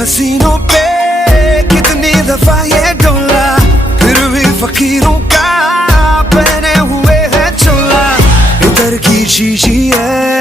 हसीनों पे कितनी दफा ये डोला, फिर भी फकीरों का पहने हुए है चोला। इधर की शीशी है